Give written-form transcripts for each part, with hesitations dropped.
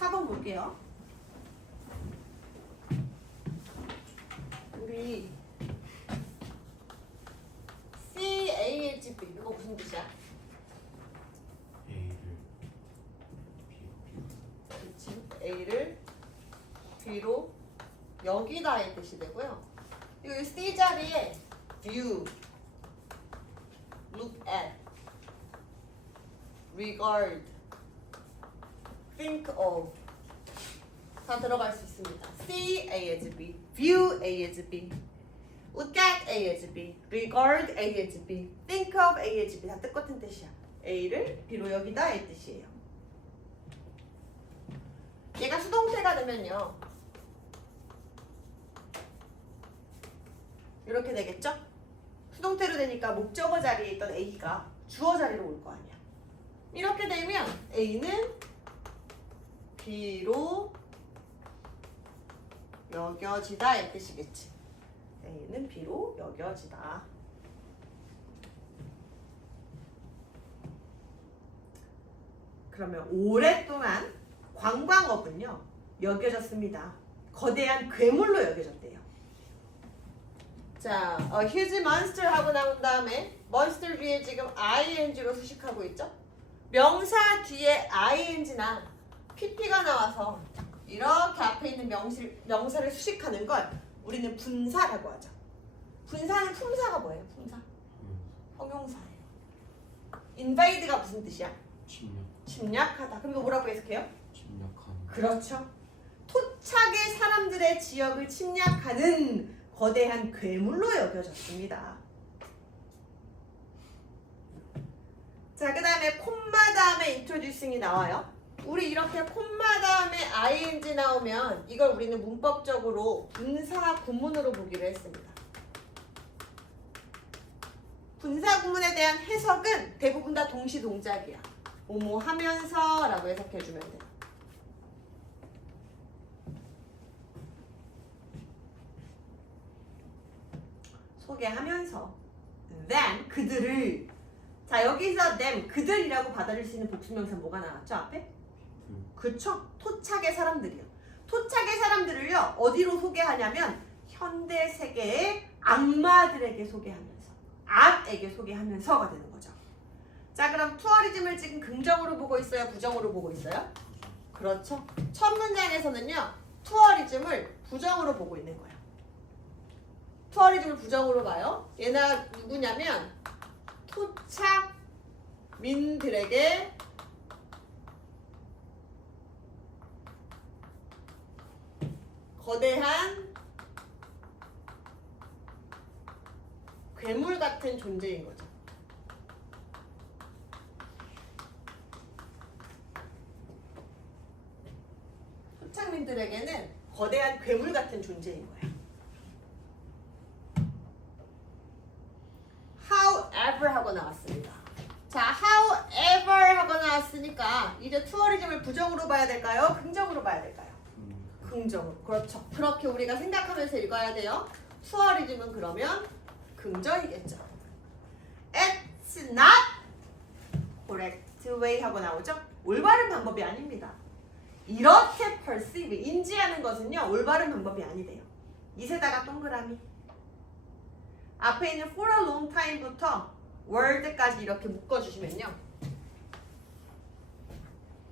4번 볼게요. 우리 CAHB 이거 무슨 뜻이야? 그렇지. A를 B로 여기다의 뜻이 되고요. 이 C 자리에 view, look at, regard, think of 다 들어갈 수 있습니다. See A as B, view A as B, look at A as B, regard A as B, think of A as B 다 똑같은 뜻이야. A를 B로 여기다 의 뜻이에요. 얘가 수동태가 되면요 이렇게 되겠죠? 수동태로 되니까 목적어 자리에 있던 A가 주어 자리로 올 거 아니야. 이렇게 되면 A는 B로 여겨지다의 뜻이겠지. A는 B로 여겨지다. 그러면 오랫동안 관광업은요 여겨졌습니다. 거대한 괴물로 여겨졌대요. 자, huge monster 하고 나온 다음에 monster 뒤에 지금 ing로 수식하고 있죠? 명사 뒤에 ing나 pp가 나와서 이렇게 앞에 있는 명사를 수식하는 걸 우리는 분사라고 하죠. 분사는 품사가 뭐예요? 품사? 형용사예요. invade가 무슨 뜻이야? 침략하다. 그럼 이거 뭐라고 해석해요? 침략하는. 그렇죠. 토착의 사람들의 지역을 침략하는 거대한 괴물로 여겨졌습니다. 자, 그 다음에 콤마 다음에 introducing이 나와요. 우리 이렇게 콤마 다음에 ing 나오면 이걸 우리는 문법적으로 분사 구문으로 보기로 했습니다. 분사 구문에 대한 해석은 대부분 다 동시 동작이야. 뭐뭐 하면서 라고 해석해주면 돼요. 소개하면서 then 그들을 자 여기서 them 그들이라고 받아들일 수 있는 복수명사 뭐가 나왔죠 앞에? 그쵸? 토착의 사람들이요. 토착의 사람들을요 어디로 소개하냐면 현대 세계의 악마들에게 소개하면서 악에게 소개하면서가 되는 거죠. 자 그럼 투어리즘을 지금 긍정으로 보고 있어요? 부정으로 보고 있어요? 그렇죠. 첫 문장에서는요 투어리즘을 부정으로 보고 있는 거예요. 투어리즘을 부정으로 봐요. 얘가 누구냐면 토착민들에게 거대한 괴물 같은 존재인 거죠. 토착민들에게는 거대한 괴물 같은 존재인 거예요. however 하고 나왔습니다. 자, however 하고 나왔으니까 이제 투어리즘을 부정으로 봐야 될까요? 긍정으로 봐야 될까요? 긍정으로. 그렇죠. 그렇게 우리가 생각하면서 읽어야 돼요. 투어리즘은 그러면 긍정이겠죠. It's not correct way 하고 나오죠? 올바른 방법이 아닙니다. 이렇게 perceive, 인지하는 것은요 올바른 방법이 아니래요. 이세다가 동그라미. 앞에 있는 for a long time부터 word까지 이렇게 묶어주시면요.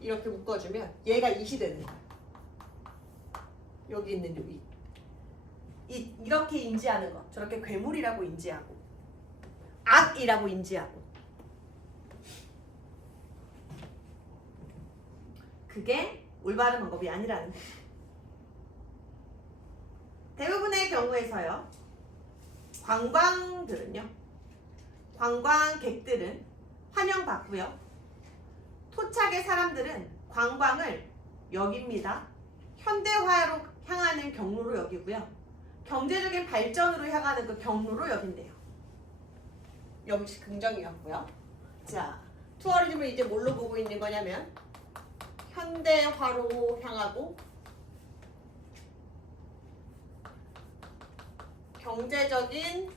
이렇게 묶어주면 얘가 it이 되는 거예요. 여기 있는 여기. 이렇게 인지하는 것. 저렇게 괴물이라고 인지하고 악이라고 인지하고 그게 올바른 방법이 아니라는 거예요. 대부분의 경우에서요. 관광들은요. 관광객들은 환영받고요. 토착의 사람들은 관광을 여깁니다. 현대화로 향하는 경로로 여기고요. 경제적인 발전으로 향하는 그 경로로 여긴대요. 역시 긍정이었고요. 자, 투어리즘을 이제 뭘로 보고 있는 거냐면 현대화로 향하고 경제적인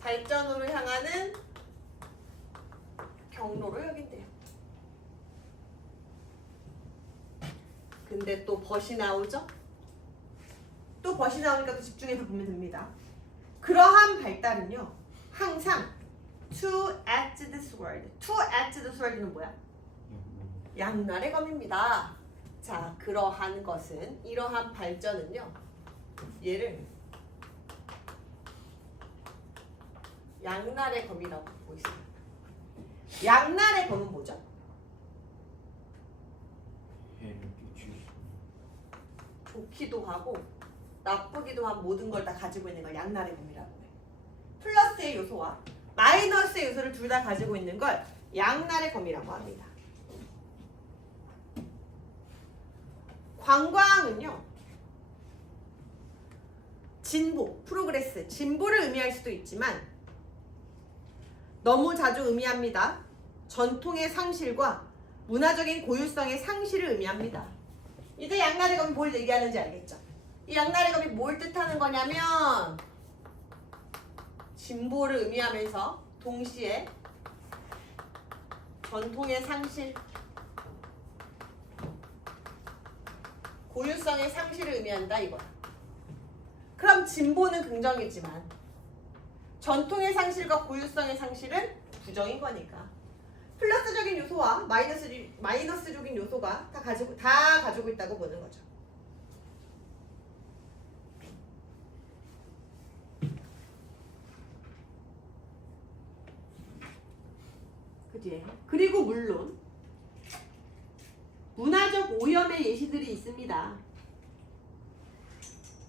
발전으로 향하는 경로로 여긴대요. 근데 또 벗이 나오죠? 또 벗이 나오니까 또 집중해서 보면 됩니다. 그러한 발달은요, 항상 to at this word. to at this word는 뭐야? 양날의 검입니다. 자, 그러한 것은, 이러한 발전은요, 얘를 양날의 검이라고 보고 있습니다. 양날의 검은 뭐죠? 좋기도 하고 나쁘기도 한 모든 걸 다 가지고 있는 걸 양날의 검이라고 해. 플러스의 요소와 마이너스의 요소를 둘 다 가지고 있는 걸 양날의 검이라고 합니다. 관광은요, 진보, 프로그레스, 진보를 의미할 수도 있지만 너무 자주 의미합니다. 전통의 상실과 문화적인 고유성의 상실을 의미합니다. 이제 양날의 검이 뭘 얘기하는지 알겠죠? 이 양날의 검이 뭘 뜻하는 거냐면 진보를 의미하면서 동시에 전통의 상실, 고유성의 상실을 의미한다 이거야. 그럼 진보는 긍정이지만 전통의 상실과 고유성의 상실은 부정인 거니까 플러스적인 요소와 마이너스적인 요소가 다 가지고 있다고 보는 거죠. 그지? 그리고 물론 문화적 오염의 예시들이 있습니다.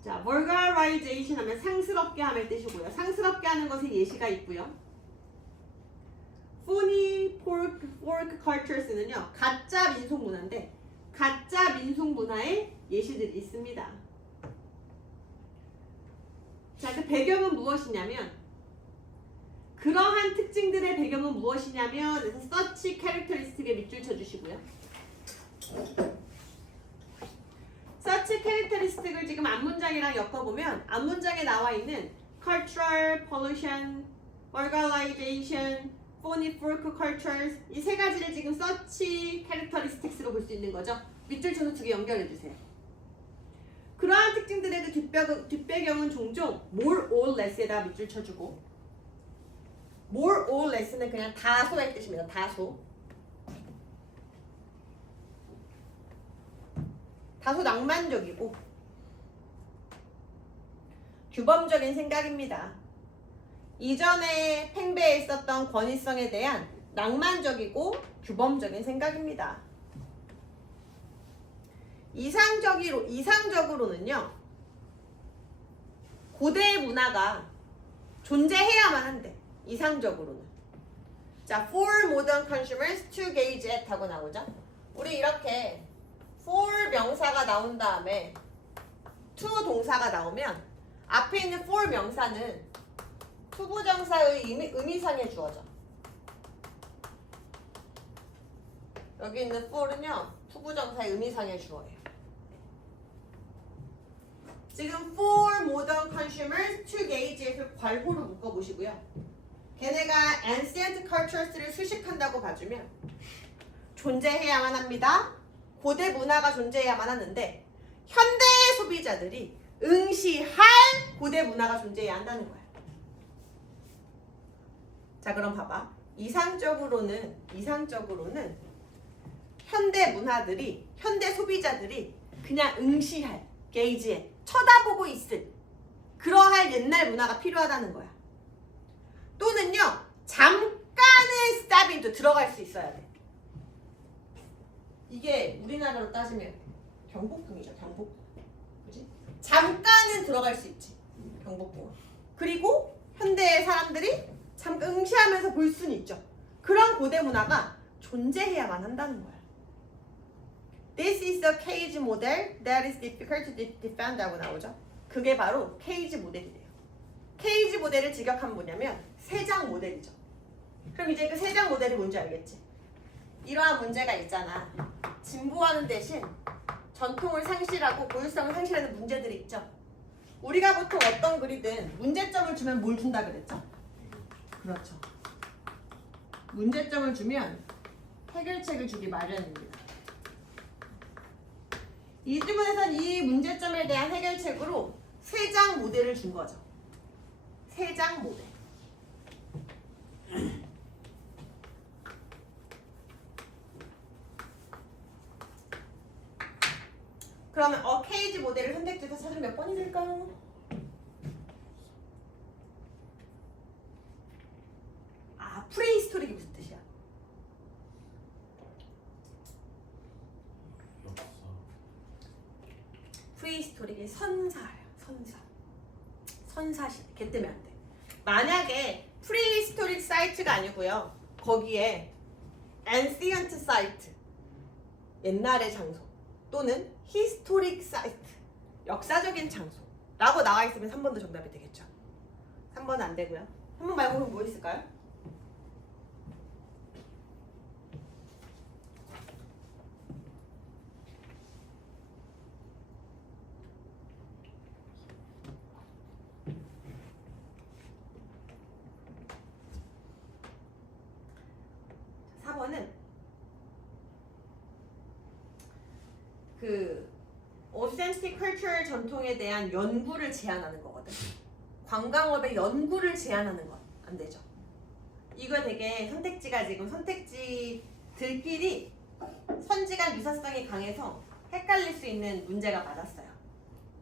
자, vulgarization 하면 상스럽게 함의 뜻이고요. 상스럽게 하는 것에 예시가 있고요. phony folk cultures는요, 가짜 민속 문화인데 가짜 민속 문화의 예시들이 있습니다. 자, 그 배경은 무엇이냐면 그러한 특징들의 배경은 무엇이냐면 그래서 such characteristic에 밑줄 쳐주시고요. such characteristic을 지금 앞문장이랑 엮어보면 앞문장에 나와 있는 cultural pollution, vulgarization, phony folk cultures 이 세 가지를 지금 such characteristics로 볼 수 있는 거죠. 밑줄 쳐서 두 개 연결해 주세요. 그러한 특징들의 그 뒷배경은 종종 more or less에다 밑줄 쳐주고 more or less는 그냥 다소의 뜻입니다. 다소. 다소 낭만적이고 규범적인 생각입니다. 이전에 팽배해 있었던 권위성에 대한 낭만적이고 규범적인 생각입니다. 이상적으로는요, 고대 문화가 존재해야만 한대. 이상적으로는. 자, for modern consumers to gauge at 하고 나오죠. 우리 이렇게 for 명사가 나온 다음에 to 동사가 나오면 앞에 있는 for 명사는 투부정사의 의미상의 주어죠. 여기 있는 for는요, 투부정사의 의미상의 주어예요. 지금 for modern consumers to gauge에서 괄호로 묶어보시고요. 걔네가 ancient cultures를 수식한다고 봐주면 존재해야만 합니다. 고대 문화가 존재해야만 하는데 현대 소비자들이 응시할 고대 문화가 존재해야 한다는 거야. 자, 그럼 봐봐. 이상적으로는 현대 문화들이, 현대 소비자들이 그냥 응시할, 게이지에 쳐다보고 있을 그러할 옛날 문화가 필요하다는 거야. 또는요, 잠깐의 스탑인도 들어갈 수 있어야 돼. 이게 우리나라로 따지면 경복궁이죠, 경복궁. 그치? 잠깐은 들어갈 수 있지, 경복궁. 그리고 현대의 사람들이 잠깐 응시하면서 볼 수는 있죠. 그런 고대 문화가 존재해야만 한다는 거야. This is the cage model that is difficult to defend 하고 나오죠. 그게 바로 케이지 모델이래요. 케이지 모델을 직역하면 뭐냐면 세장 모델이죠. 그럼 이제 그 세장 모델이 뭔지 알겠지? 이러한 문제가 있잖아. 진보하는 대신 전통을 상실하고 고유성을 상실하는 문제들이 있죠. 우리가 보통 어떤 글이든 문제점을 주면 뭘 준다 그랬죠? 그렇죠. 문제점을 주면 해결책을 주기 마련입니다. 이 부분에선 이 문제점에 대한 해결책으로 3장 모델을 준 거죠. 3장 모델. 그러면 케이지 모델을 선택지에서 찾으면 몇 번이 될까요? 프리히스토릭이 무슨 뜻이야? 역사. 프리히스토릭이 선사예요. 선사시. 걔 때문에 안 돼. 만약에 프리히스토릭 사이트가 아니고요. 거기에 ancient 사이트, 옛날의 장소 또는 히스토릭 사이트, 역사적인 장소라고 나와 있으면 3번도 정답이 되겠죠. 3번은 안 되고요. 3번 말고 그럼 뭐 있을까요? 그 authentic cultural 전통에 대한 연구를 제한하는 거거든. 관광업의 연구를 제한하는 건 안 되죠. 이거 되게 선택지가 지금 선택지들끼리 선지간 유사성이 강해서 헷갈릴 수 있는 문제가 맞았어요.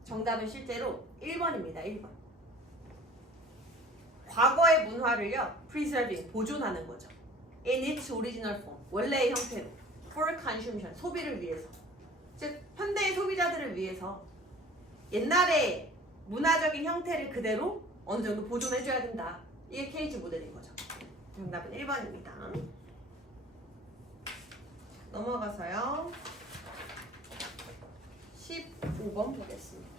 정답은 실제로 1번입니다. 1번. 과거의 문화를요, preserving, 보존하는 거죠. In its original form, 원래의 형태로. For consumption, 소비를 위해서. 즉, 현대의 소비자들을 위해서 옛날의 문화적인 형태를 그대로 어느 정도 보존해줘야 된다. 이게 케이지 모델인 거죠. 정답은 1번입니다. 넘어가서요. 15번 보겠습니다.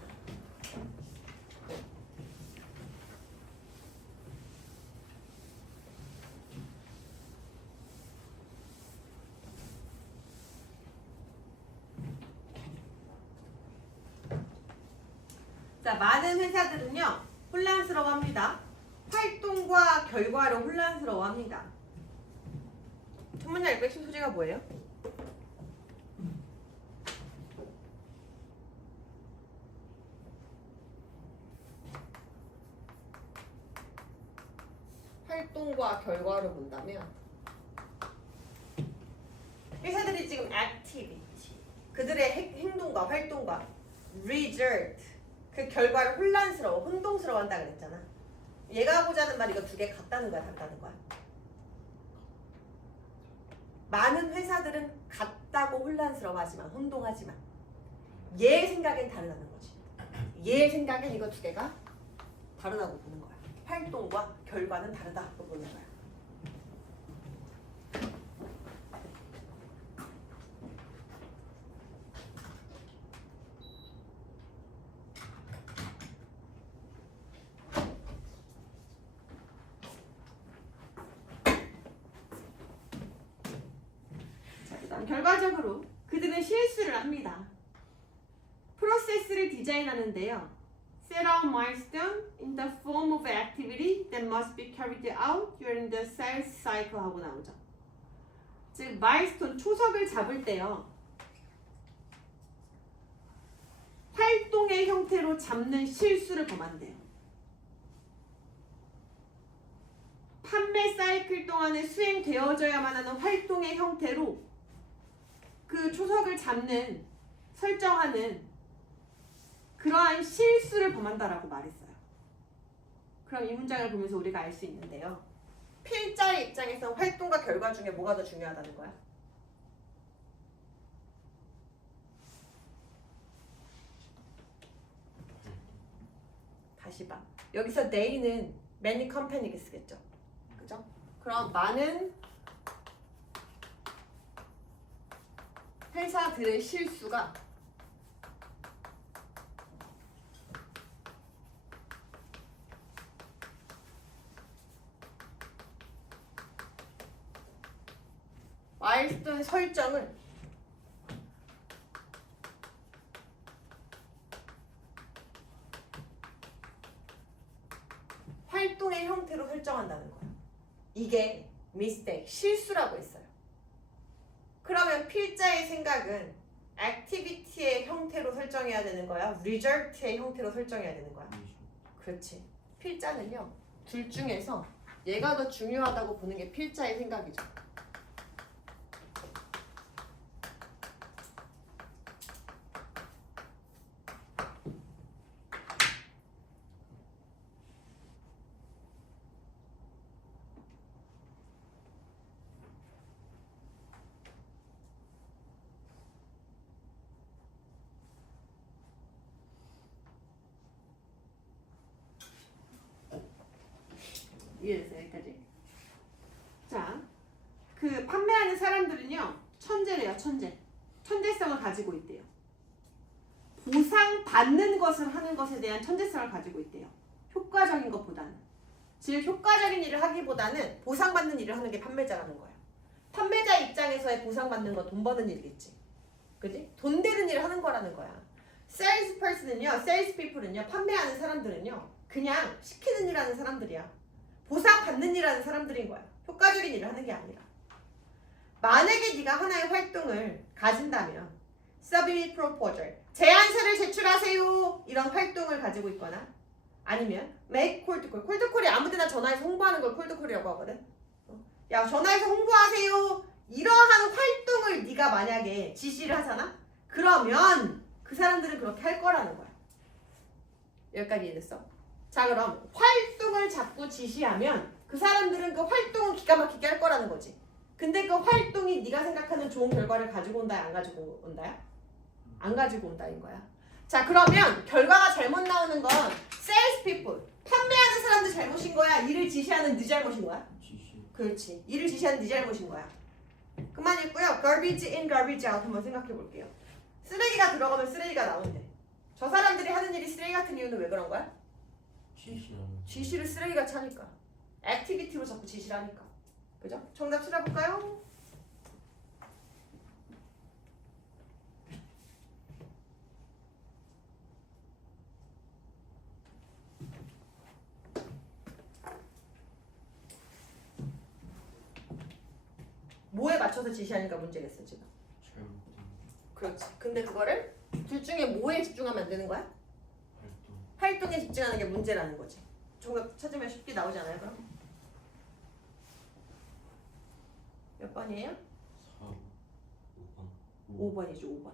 자, 많은 회사들은요, 혼란스러워합니다. 활동과 결과로 혼란스러워합니다. 첫 문장 읽고 핵심 소재가 뭐예요? 활동과 결과로 본다면 회사들이 지금 activity, 그들의 행동과 활동과 result, 그 결과를 혼란스러워, 혼동스러워 한다 그랬잖아. 얘가 하고자 하는 말 이거 두 개 같다는 거야, 같다는 거야? 많은 회사들은 같다고 혼란스러워하지만, 혼동하지만 얘 생각엔 다르다는 거지. 얘 생각엔 이거 두 개가 다르다고 보는 거야. 활동과 결과는 다르다고 보는 거야. 결과적으로 그들은 실수를 합니다. 프로세스를 디자인하는데요. Set out milestone in the form of activity that must be carried out during the sales cycle 하고 나오죠. 즉, 마일스톤, 초석을 잡을 때요. 활동의 형태로 잡는 실수를 범한대요. 판매 사이클 동안에 수행되어져야만 하는 활동의 형태로 그 초석을 잡는, 설정하는 그러한 실수를 범한다라고 말했어요. 그럼 이 문장을 보면서 우리가 알 수 있는데요. 필자의 입장에서 활동과 결과 중에 뭐가 더 중요하다는 거야? 다시 봐. 여기서 they는 many company가 쓰겠죠. 그죠? 그럼 많은 회사들의 실수가 마일스톤 설정은 활동의 형태로 설정한다는 거예요. 이게 mistake, 실수라고 했어요. 그러면 필자의 생각은 activity의 형태로 설정해야 되는 거야? result의 형태로 설정해야 되는 거야? 그렇지. 필자는요. 둘 중에서 얘가 더 중요하다고 보는 게 필자의 생각이죠. 이해됐어요? 여기까지? 자, 그 판매하는 사람들은요. 천재래요. 천재성을 가지고 있대요. 보상받는 것을 하는 것에 대한 천재성을 가지고 있대요. 효과적인 것보다는. 즉 효과적인 일을 하기보다는 보상받는 일을 하는 게 판매자라는 거예요. 판매자 입장에서의 보상받는 건 돈 버는 일이겠지. 그지? 돈 되는 일을 하는 거라는 거야. 세일스 퍼슨은요. 세일스 피플은요. 판매하는 사람들은요. 그냥 시키는 일 하는 사람들이야. 보상받는 일 하는 사람들인 거야. 효과적인 일을 하는 게 아니라. 만약에 네가 하나의 활동을 가진다면 Submit Proposal, 제안서를 제출하세요. 이런 활동을 가지고 있거나 아니면 Make Cold Call. 콜드 콜이 아무데나 전화해서 홍보하는 걸 콜드 콜이라고 하거든. 야, 전화해서 홍보하세요. 이러한 활동을 네가 만약에 지시를 하잖아? 그러면 그 사람들은 그렇게 할 거라는 거야. 여기까지 이해됐어? 자, 그럼 활동을 자꾸 지시하면 그 사람들은 그 활동을 기가 막히게 할 거라는 거지. 근데 그 활동이 네가 생각하는 좋은 결과를 가지고 온다야, 안 가지고 온다야? 안 가지고 온다인 거야. 자, 그러면 결과가 잘못 나오는 건 sales people, 판매하는 사람들 잘못인 거야? 일을 지시하는 네 잘못인 거야? 그렇지. 일을 지시하는 네 잘못인 거야. 그만 있고요. garbage in, garbage out 한번 생각해 볼게요. 쓰레기가 들어가면 쓰레기가 나오는데 저 사람들이 하는 일이 쓰레기 같은 이유는 왜 그런 거야? 지시를 쓰레기같이 하니까. 액티비티로 자꾸 지시를 하니까. 그죠? 정답 찾아볼까요? 뭐에 맞춰서 지시하니까 문제겠어 지금. 그렇지. 근데 그거를 둘 중에 뭐에 집중하면 안 되는 거야? 활동에 집중하는 게 문제라는 거지. 정답 찾으면 쉽게 나오지 않아요, 그럼? 몇 번이에요? 5번이죠, 5번.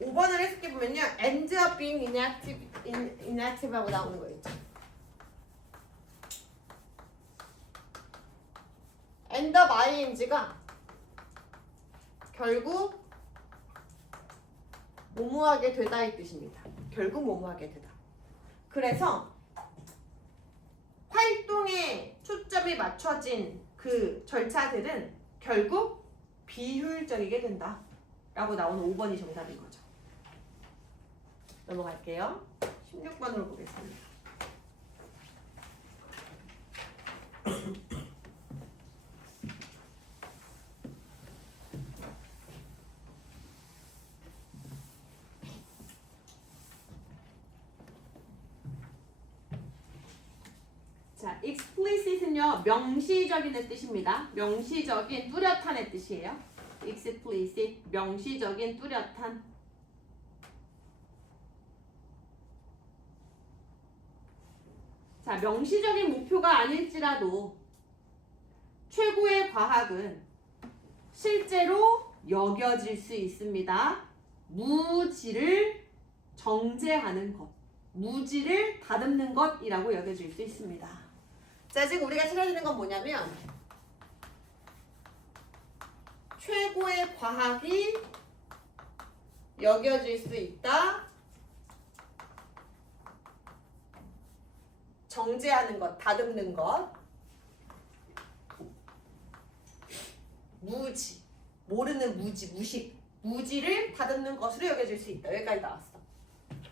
5번을 해석해 보면요, end up being inactive하고 나오는 거 있죠. end up ing가 결국 뭐뭐하게 되다의 뜻입니다. 결국 뭐뭐하게 되다. 그래서 활동에 초점이 맞춰진 그 절차들은 결국 비효율적이게 된다 라고 나오는 5번이 정답인 거죠. 넘어갈게요. 16번으로 보겠습니다. 자, explicit은요, 명시적인의 뜻입니다. 명시적인, 뚜렷한의 뜻이에요. explicit, 명시적인, 뚜렷한. 자, 명시적인 목표가 아닐지라도 최고의 과학은 실제로 여겨질 수 있습니다. 무지를 정제하는 것, 무지를 다듬는 것이라고 여겨질 수 있습니다. 자, 지금 우리가 찾아야 되는 건 뭐냐면 최고의 과학이 여겨질 수 있다. 정제하는 것, 다듬는 것. 무지, 모르는 무지, 무식. 무지를 다듬는 것으로 여겨질 수 있다. 여기까지 나왔어.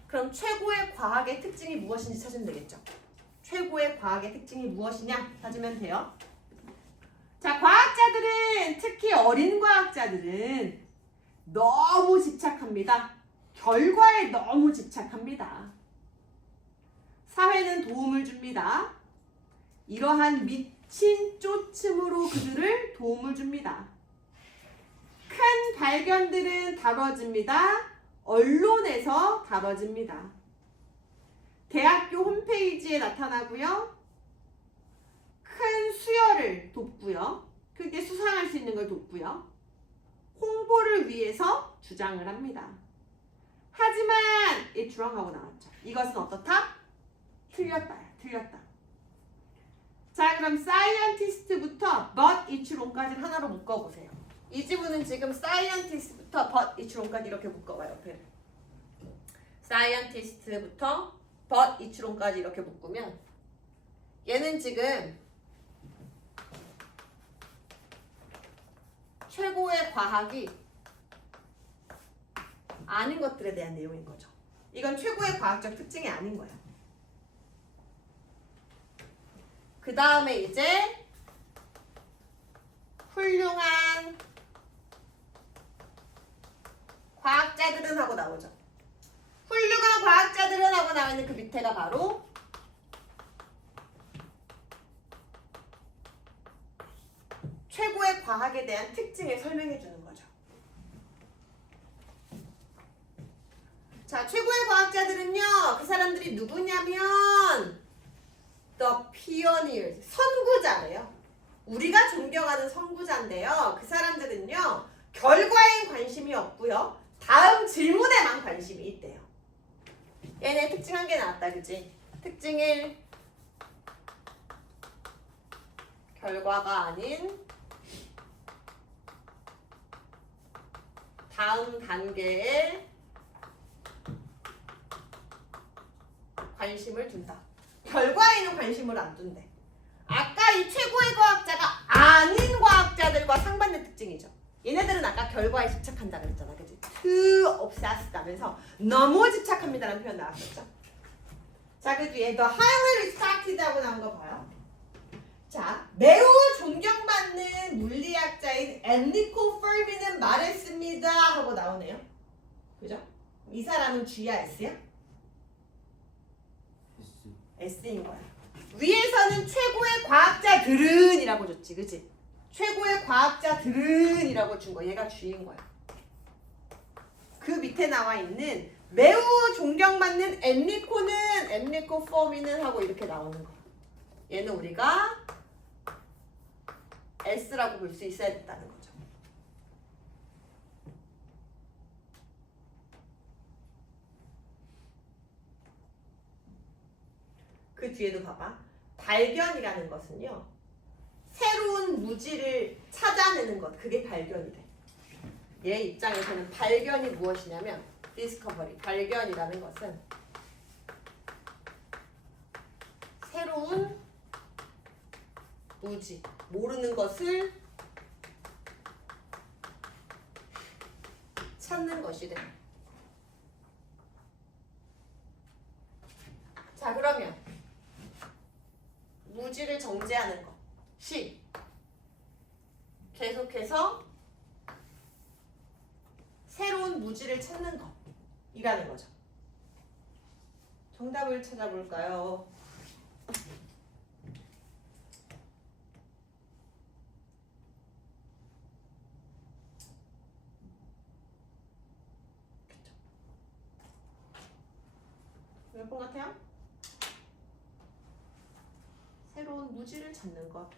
그럼 최고의 과학의 특징이 무엇인지 찾으면 되겠죠. 최고의 과학의 특징이 무엇이냐 찾으면 돼요. 자, 과학자들은, 특히 어린 과학자들은 너무 집착합니다. 결과에 너무 집착합니다. 사회는 도움을 줍니다. 이러한 신조침으로 그들을 도움을 줍니다. 큰 발견들은 다뤄집니다. 언론에서 다뤄집니다. 대학교 홈페이지에 나타나고요. 큰 수혈을 돕고요. 크게 수상할 수 있는 걸 돕고요. 홍보를 위해서 주장을 합니다. 하지만 it's wrong 하고 나왔죠. 이것은 어떻다? 틀렸다. 자, 그럼 scientist부터 but it's wrong까지 하나로 묶어보세요. 이 지문은 지금 scientist부터 but it's wrong까지 이렇게 묶어봐요. scientist부터 but it's wrong까지 이렇게 묶으면 얘는 지금 최고의 과학이 아닌 것들에 대한 내용인 거죠. 이건 최고의 과학적 특징이 아닌 거야. 그 다음에 이제 훌륭한 과학자들은 하고 나오죠. 훌륭한 과학자들은 하고 나오는 그 밑에가 바로 최고의 과학에 대한 특징을 설명해 주는 거죠. 자, 최고의 과학자들은요, 그 사람들이 누구냐면 The Pioneers, 선구자래요. 우리가 존경하는 선구자인데요. 그 사람들은요, 결과엔 관심이 없고요. 다음 질문에만 관심이 있대요. 얘네 특징 한 개 나왔다, 그지? 특징 1, 결과가 아닌 다음 단계에 관심을 둔다. 결과에는 관심을 안 둔대. 아까 이 최고의 과학자가 아닌 과학자들과 상반된 특징이죠. 얘네들은 아까 결과에 집착한다 그랬잖아, 그치? too obsessed 하면서 너무 집착합니다라는 표현 나왔었죠. 자, 그 뒤에 the highly respected 하고 나온 거 봐요. 자, 매우 존경받는 물리학자인 엔리코 퍼미는 말했습니다 하고 나오네요. 그죠? 이 사람은 G야, S야? S인 거야. 위에서는 최고의 과학자들은 이라고 줬지, 그치? 최고의 과학자들은 이라고 준 거, 얘가 G인 거야. 그 밑에 나와 있는 매우 존경받는 엔리코 퍼미는 하고 이렇게 나오는 거. 얘는 우리가 S라고 볼 수 있어야 된다는 거죠. 그 뒤에도 봐봐. 발견이라는 것은요, 새로운 무지를 찾아내는 것, 그게 발견이래. 얘 입장에서는 발견이 무엇이냐면 discovery, 발견이라는 것은 새로운 무지, 모르는 것을 찾는 것이래. 자, 그러면 무지를 정제하는 것이 계속해서 새로운 무지를 찾는 것이라는 거죠. 정답을 찾아볼까요? 몇 번 같아요? 새로운 무지를 찾는 것.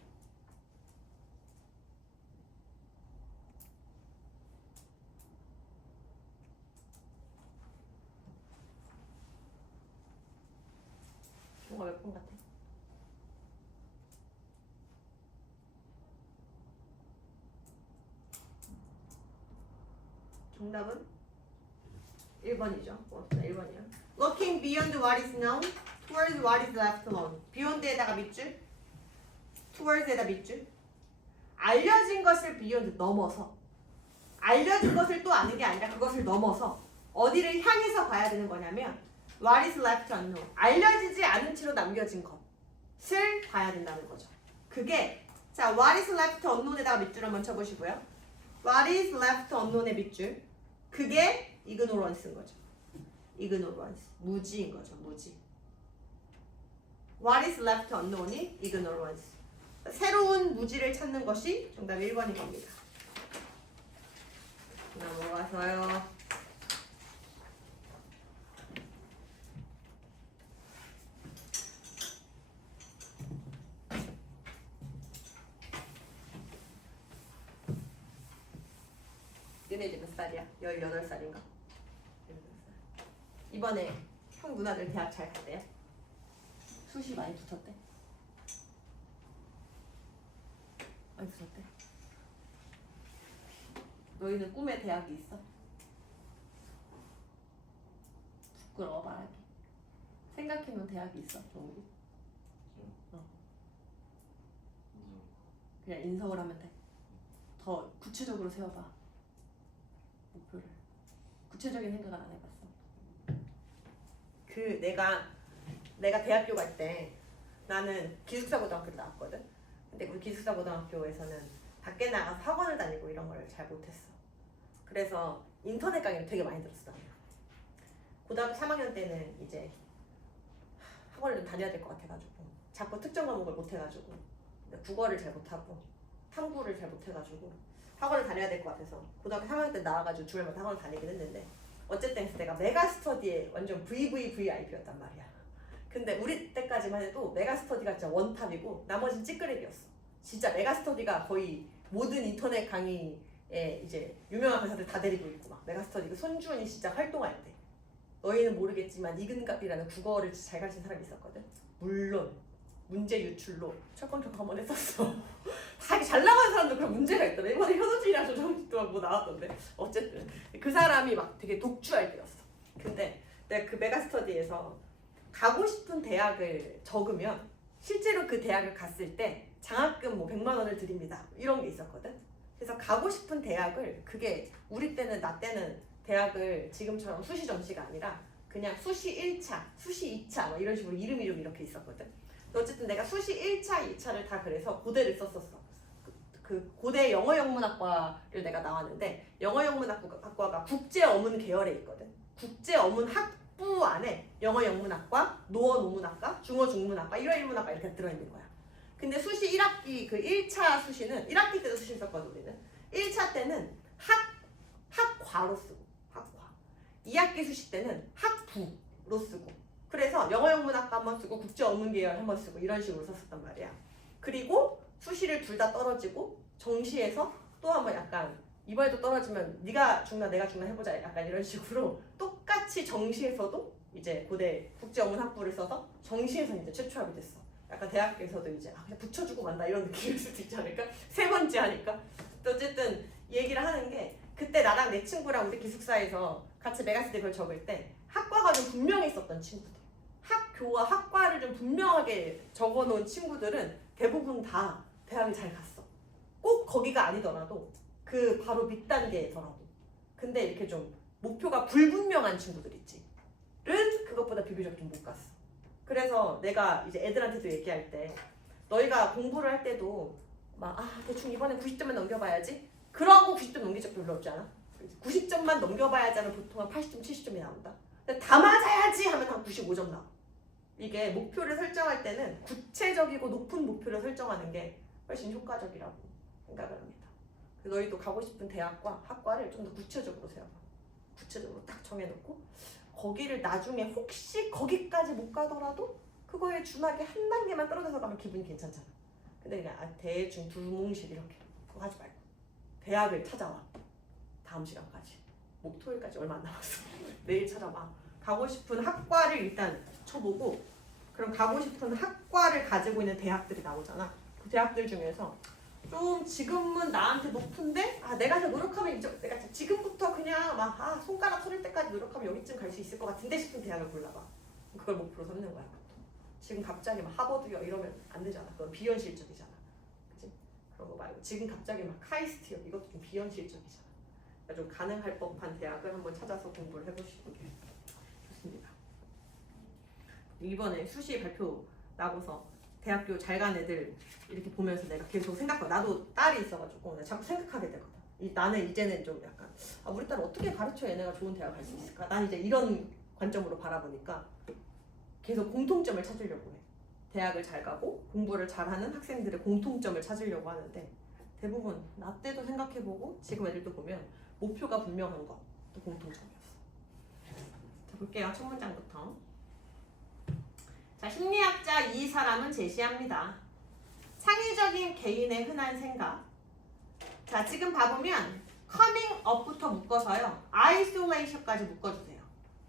뭔가 몇 번 같아? 정답은 1번이죠. 1번이요. Looking beyond what is known towards what is left alone. beyond에다가 밑줄, towards에다 밑줄. 알려진 것을 beyond, 넘어서. 알려진 것을 또 아는 게 아니라 그것을 넘어서 어디를 향해서 봐야 되는 거냐면 what is left unknown. 알려지지 않은 채로 남겨진 것을 봐야 된다는 거죠. 그게 자, what is left unknown에다가 밑줄 한번 쳐보시고요. what is left unknown의 밑줄. 그게 ignorance인 거죠. ignorance, 무지인 거죠. 무지. What is left unknown이 ignorance. 새로운 무지를 찾는 것이 정답 1번인 겁니다. 넘어가서요. 너네 이제 몇 살이야? 18살인가? 이번에 형 누나들 대학 잘 갔대요? 수시 많이 붙었대? 많이 붙었대? 너희는 꿈에 대학이 있어? 부끄러워 말하기. 생각해놓은 대학이 있어, 종욱이? 그냥 인서울 하면 돼. 더 구체적으로 세워봐. 목표를. 구체적인 생각은 안 해봤어. 내가 대학교 갈 때 나는 기숙사고등학교를 나왔거든. 근데 우리 기숙사고등학교에서는 밖에 나가서 학원을 다니고 이런 걸 잘 못했어. 그래서 인터넷 강의를 되게 많이 들었어. 고등학교 3학년 때는 이제 학원을 좀 다녀야 될 것 같아가지고 자꾸 특정 과목을 못해가지고 국어를 잘 못하고 탐구를 잘 못해가지고 학원을 다녀야 될 것 같아서 고등학교 3학년 때 나와가지고 주말마다 학원을 다니긴 했는데 어쨌든 내가 메가스터디에 완전 VVVIP였단 말이야. 근데 우리 때까지만 해도 메가스터디가 진짜 원탑이고 나머지는 찌끄레기였어. 진짜 메가스터디가 거의 모든 인터넷 강의에 이제 유명한 강사들 다 데리고 있고 막 메가스터디 그 손주원이 진짜 활동할 때 너희는 모르겠지만 이근갑이라는 국어를 잘 가르친 사람이 있었거든. 물론 문제 유출로 철권적 한번 했었어. 다 잘 나가는 사람도 그런 문제가 있더라. 이번에 현우진이랑 조정식도 뭐 나왔던데. 어쨌든 그 사람이 막 되게 독주할 때였어. 근데 내가 그 메가스터디에서 가고 싶은 대학을 적으면 실제로 그 대학을 갔을 때 장학금 뭐 100만 원을 드립니다. 이런 게 있었거든. 그래서 가고 싶은 대학을 그게 우리 때는 나 때는 대학을 지금처럼 수시 정시가 아니라 그냥 수시 1차, 수시 2차 뭐 이런 식으로 이름이 좀 이렇게 있었거든. 어쨌든 내가 수시 1차, 2차를 다 그래서 고대를 썼었어. 그 고대 영어영문학과를 내가 나왔는데 영어영문학과가 국제어문 계열에 있거든. 국제어문 학부 안에 영어영문학과, 노어노문학과, 중어중문학과, 일어일문학과 이렇게 들어있는 거야. 근데 수시 1학기 그 1차 수시는 1학기 때도 수시 썼거든 우리는. 1차 때는 학과로 쓰고 학과. 2학기 수시 때는 학부로 쓰고. 그래서 영어영문학과 한번 쓰고 국제어문계열 한번 쓰고 이런 식으로 썼었단 말이야. 그리고 수시를 둘 다 떨어지고 정시에서 또 한번 약간 이번에도 떨어지면 네가 죽나 내가 죽나 해보자 약간 이런 식으로 똑같이 정시에서도 이제 고대 국제어문학부를 써서 정시에서 이제 최초하게 됐어. 약간 대학에서도 이제 그냥 붙여주고 만다 이런 느낌일 수도 있지 않을까? 세 번째 하니까. 어쨌든 얘기를 하는 게 그때 나랑 내 친구랑 우리 기숙사에서 같이 메가스터디 그걸 적을 때 학과가 좀 분명히 있었던 친구들, 학교와 학과를 좀 분명하게 적어놓은 친구들은 대부분 다 대학을 잘 갔어. 꼭 거기가 아니더라도 그 바로 밑단계더라도. 근데 이렇게 좀 목표가 불분명한 친구들 있지. 는 그것보다 비교적 좀 못 갔어. 그래서 내가 이제 애들한테도 얘기할 때 너희가 공부를 할 때도 막 대충 이번엔 90점만 넘겨봐야지. 그러고 90점 넘길 적 별로 없지 않아? 90점만 넘겨봐야지 하면 보통 한 80점, 70점이 나온다. 근데 다 맞아야지 하면 한 95점 나와. 이게 목표를 설정할 때는 구체적이고 높은 목표를 설정하는 게 훨씬 효과적이라고 생각을 합니다. 그래서 너희도 가고 싶은 대학과 학과를 좀 더 구체적으로 세워봐. 구체적으로 딱 정해놓고 거기를 나중에 혹시 거기까지 못 가더라도 그거에 준하게 한 단계만 떨어져서 가면 기분이 괜찮잖아. 근데 그냥 대충 두뭉실 이렇게 그거 하지 말고 대학을 찾아와. 다음 시간까지. 목토일까지 얼마 안 남았어. 내일 찾아와. 가고 싶은 학과를 일단 쳐보고 그럼 가고 싶은 학과를 가지고 있는 대학들이 나오잖아. 그 대학들 중에서 좀 지금은 나한테 높은데 내가 더 노력하면 내가 지금부터 그냥 막 손가락 소릴 때까지 노력하면 여기쯤 갈 수 있을 것 같은데 싶은 대학을 골라봐. 그걸 목표로 삼는 거야. 지금 갑자기 막 하버드요 이러면 안 되잖아. 그건 비현실적이잖아. 그치? 그런 거 말고 지금 갑자기 막 카이스트요 이것도 좀 비현실적이잖아. 그러니까 좀 가능할 법한 대학을 한번 찾아서 공부를 해보시는 게 좋습니다. 이번에 수시 발표 나고서 대학교 잘 간 애들 이렇게 보면서 내가 계속 생각해. 나도 딸이 있어가지고 내가 자꾸 생각하게 되거든. 나는 이제는 좀 약간 우리 딸 어떻게 가르쳐 얘네가 좋은 대학 갈 수 있을까? 난 이제 이런 관점으로 바라보니까 계속 공통점을 찾으려고 해. 대학을 잘 가고 공부를 잘하는 학생들의 공통점을 찾으려고 하는데 대부분 나 때도 생각해보고 지금 애들도 보면 목표가 분명한 것도 공통점이었어. 자, 볼게요. 첫 문장부터. 자, 심리학자 이 사람은 제시합니다. 창의적인 개인의 흔한 생각. 자, 지금 봐보면 coming up부터 묶어서요. isolation까지 묶어주세요.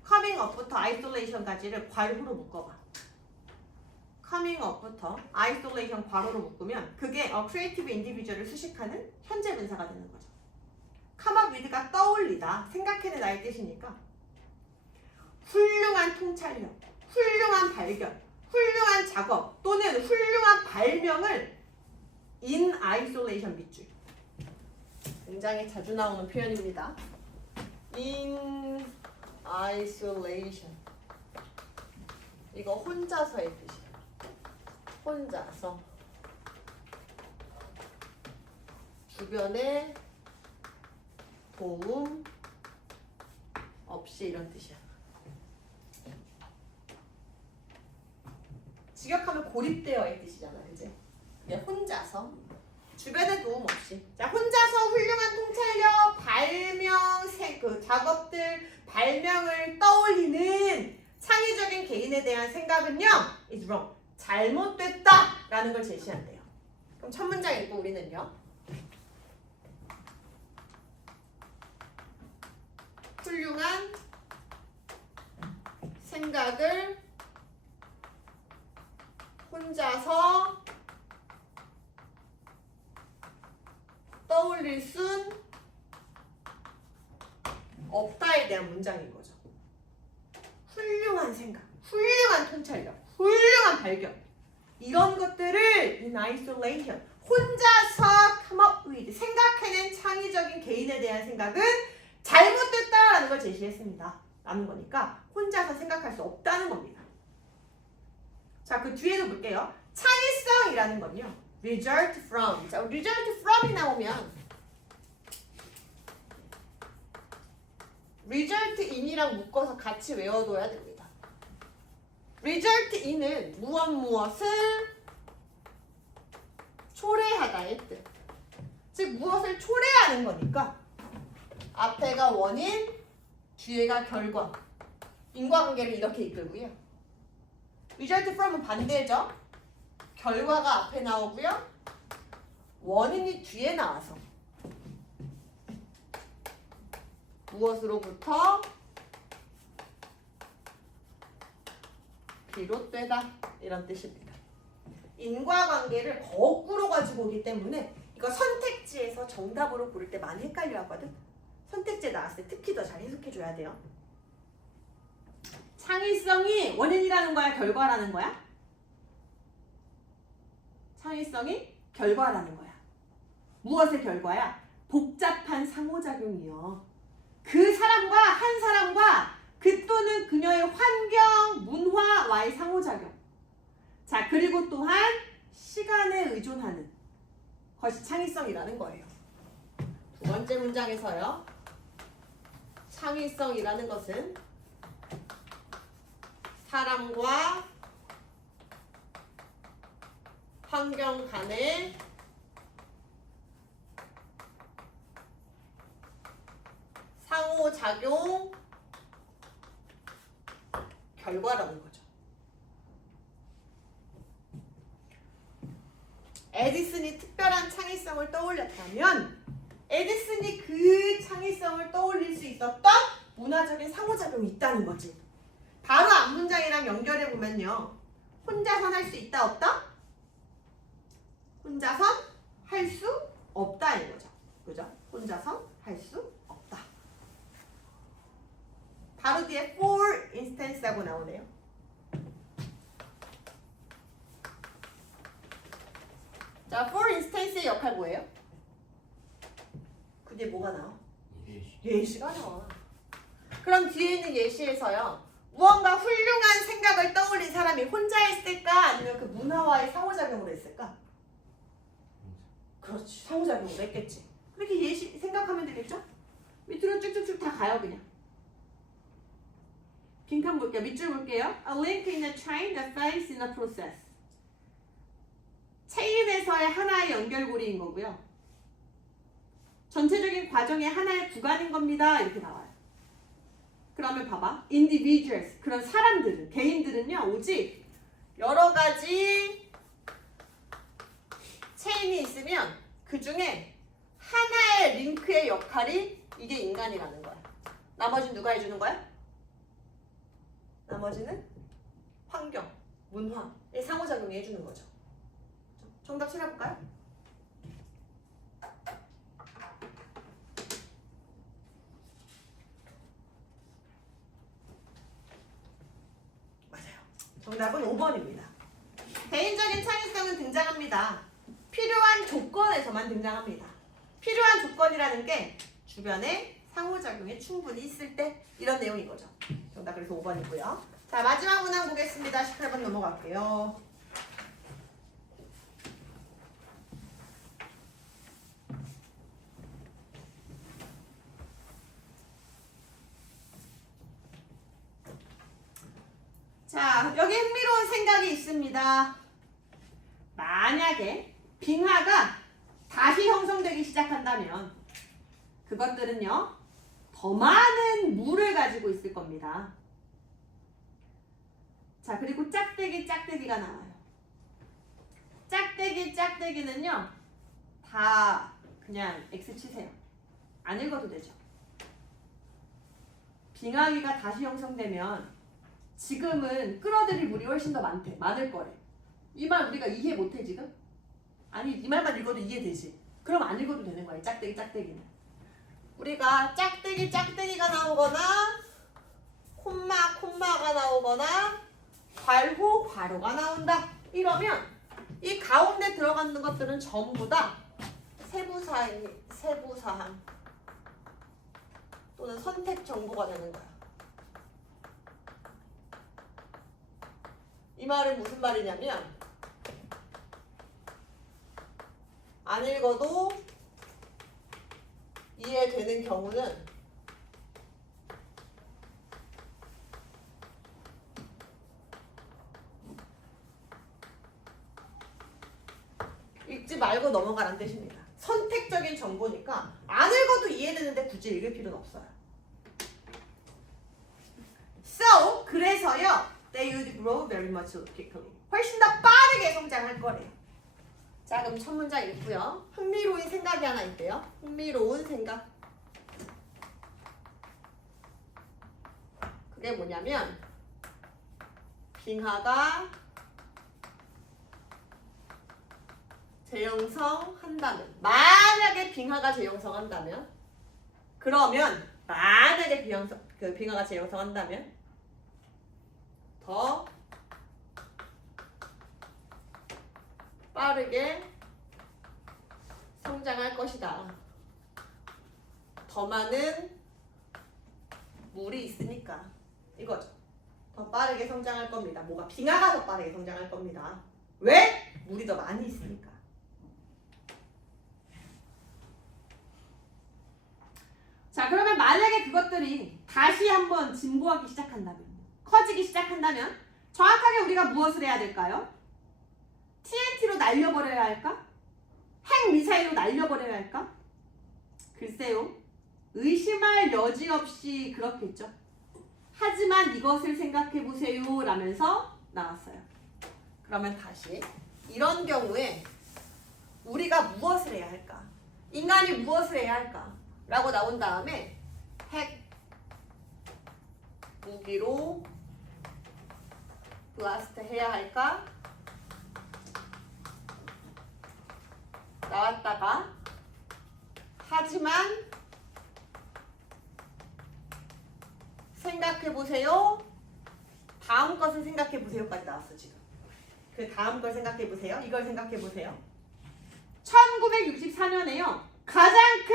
coming up부터 isolation까지를 괄호로 묶어봐. coming up부터 isolation 괄호로 묶으면 그게 creative individual을 수식하는 현재 분사가 되는 거죠. come up with가 떠올리다, 생각해내다의 뜻이니까 훌륭한 통찰력, 훌륭한 발견, 훌륭한 작업 또는 훌륭한 발명을 in isolation 밑줄. 굉장히 자주 나오는 표현입니다. in isolation. 이거 혼자서의 뜻이에요. 혼자서. 주변에 도움 없이 이런 뜻이야. 직역하면 고립되어의 뜻이잖아, 이제. 그냥 혼자서. 주변에 도움 없이. 자, 혼자서 훌륭한 통찰력, 발명, 그 작업들, 발명을 떠올리는 창의적인 개인에 대한 생각은요, is wrong. 잘못됐다! 라는 걸 제시한대요. 그럼 첫 문장 읽고 우리는요. 훌륭한 생각을 혼자서 떠올릴 순 없다에 대한 문장인 거죠. 훌륭한 생각, 훌륭한 통찰력, 훌륭한 발견 이런 것들을 in isolation 혼자서 come up with 생각해낸 창의적인 개인에 대한 생각은 잘못됐다라는 걸 제시했습니다. 라는 거니까 혼자서 생각할 수 없다는 겁니다. 자, 그 뒤에도 볼게요. 창의성이라는 건요. result from. 자, result from이 나오면 result in이랑 묶어서 같이 외워둬야 됩니다. result in은 무엇을 초래하다의 뜻. 즉 무엇을 초래하는 거니까 앞에가 원인, 뒤에가 결과. 인과관계를 이렇게 이끌고요. result from은 반대죠. 결과가 앞에 나오고요. 원인이 뒤에 나와서 무엇으로부터 비롯되다 이런 뜻입니다. 인과관계를 거꾸로 가지고 오기 때문에 이거 선택지에서 정답으로 고를 때 많이 헷갈려 하거든. 선택지에 나왔을 때 특히 더 잘 해석해줘야 돼요. 창의성이 원인이라는 거야, 결과라는 거야? 창의성이 결과라는 거야. 무엇의 결과야? 복잡한 상호작용이요. 그 사람과 한 사람과 그 또는 그녀의 환경, 문화와의 상호작용. 자, 그리고 또한 시간에 의존하는 것이 창의성이라는 거예요. 두 번째 문장에서요. 창의성이라는 것은 사람과 환경 간의 상호작용 결과라는 거죠. 에디슨이 특별한 창의성을 떠올렸다면 에디슨이 그 창의성을 떠올릴 수 있었던 문화적인 상호작용이 있다는 거지. 바로 앞 문장이랑 연결해 보면요. 혼자선 할 수 있다 없다? 혼자선 할 수 없다인 거죠. 그죠? 혼자선 할 수 없다. 바로 뒤에 for instance라고 나오네요. 자, for instance의 역할 뭐예요? 그 뒤에 뭐가 나와? 예시가 나와. 그럼 뒤에 있는 예시에서요. 무언가 훌륭한 생각을 떠올린 사람이 혼자 했을까? 아니면 그 문화와의 상호작용으로 했을까? 그렇지. 상호작용으로 했겠지. 그렇게 예시 생각하면 되겠죠? 밑으로 쭉쭉쭉 다 가요 그냥. 빈칸 볼게요. 밑줄 볼게요. A link in a train that fails in a process. 체인에서의 하나의 연결고리인 거고요. 전체적인 과정의 하나의 구간인 겁니다. 이렇게 나와요. 그러면 봐봐. individuals, 그런 사람들은, 개인들은요. 오직 여러 가지 체인이 있으면 그 중에 하나의 링크의 역할이 이게 인간이라는 거야. 나머지는 누가 해주는 거야? 나머지는 환경, 문화의 상호작용이 해주는 거죠. 정답 찾아볼까요? 맞아요. 정답은 5번입니다. 개인적인 창의성은 등장합니다. 필요한 조건에서만 등장합니다. 필요한 조건이라는 게 주변에 상호작용이 충분히 있을 때 이런 내용인 거죠. 정답 그래서 5번이고요. 자, 마지막 문항 보겠습니다. 18번 넘어갈게요. 자, 여기 흥미로운 생각이 있습니다. 만약에 빙하가 다시 형성되기 시작한다면 그것들은요, 더 많은 물을 가지고 있을 겁니다. 자, 그리고 짝대기가 나와요. 짝대기는요, 다 그냥 X 치세요. 안 읽어도 되죠. 빙하기가 다시 형성되면 지금은 끌어들일 물이 훨씬 더 많을 거래. 이 말 우리가 이해 못해 지금? 아니, 이 말만 읽어도 이해되지. 그럼 안 읽어도 되는 거야, 짝대기는. 우리가 짝대기가 나오거나 콤마가 나오거나 괄호가 나온다. 이러면 이 가운데 들어가는 것들은 전부 다 세부사항 또는 선택 정보가 되는 거야. 이 말은 무슨 말이냐면 안 읽어도 이해되는 경우는 읽지 말고 넘어가란 뜻입니다. 선택적인 정보니까 안 읽어도 이해되는데 굳이 읽을 필요는 없어요. So, 그래서요, they would grow very much quickly. 훨씬 더 빠르게 성장할 거래요. 자, 그럼 첫 문장 읽고요. 흥미로운 생각이 하나 있대요. 흥미로운 생각. 그게 뭐냐면 빙하가 재형성한다면, 만약에 빙하가 재형성한다면, 그러면 만약에 빙하가 재형성한다면 더 빠르게 성장할 것이다. 더 많은 물이 있으니까 이거죠. 더 빠르게 성장할 겁니다. 뭐가? 빙하가 더 빠르게 성장할 겁니다. 왜? 물이 더 많이 있으니까. 자, 그러면 만약에 그것들이 다시 한번 진보하기 시작한다면, 커지기 시작한다면 정확하게 우리가 무엇을 해야 될까요? TNT로 날려버려야 할까? 핵미사일로 날려버려야 할까? 글쎄요. 의심할 여지 없이 그렇겠죠. 하지만 이것을 생각해보세요 라면서 나왔어요. 그러면 다시 이런 경우에 우리가 무엇을 해야 할까? 인간이 무엇을 해야 할까? 라고 나온 다음에 핵 무기로 블라스트 해야 할까? 나왔다가 하지만 생각해보세요. 다음 것을 생각해보세요까지 나왔어 지금. 그 다음 걸 생각해보세요. 이걸 생각해보세요. 1964년에요. 가장 큰